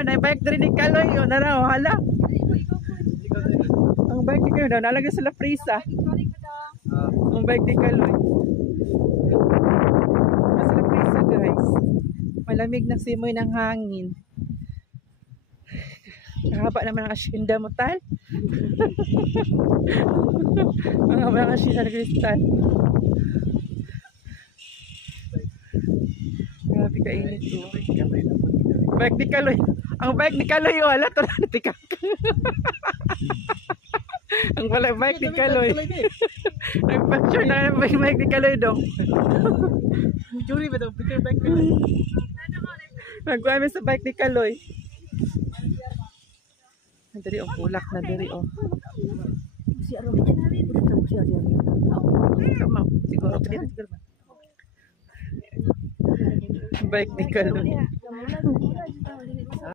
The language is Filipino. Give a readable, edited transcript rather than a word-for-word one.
Na bike diri ni Kaloy yo na raw hala. Ang bike ni Kaloy daw nalagay sa prisa. Ang bike ni Kaloy. Nasa prisa guys. Malamig na simoy ng hangin. Haba naman ang asyenda mo tal. Ang haba ang asyenda ng kristal. Grabe kainit to. Bike ni Kaloy. Ang bike ni Kaloy oh, hala to na tikak. Ang pala bike ni Kaloy. Ang picture na bike ni Kaloy dong. Juri ba daw picture bike ni? Nagkuha sa bike ni Kaloy. Dari oh, bulak na dari oh. Si Aro din namin dito siya diyan. Siguro pwede siguro ba? Bike ni Kaloy.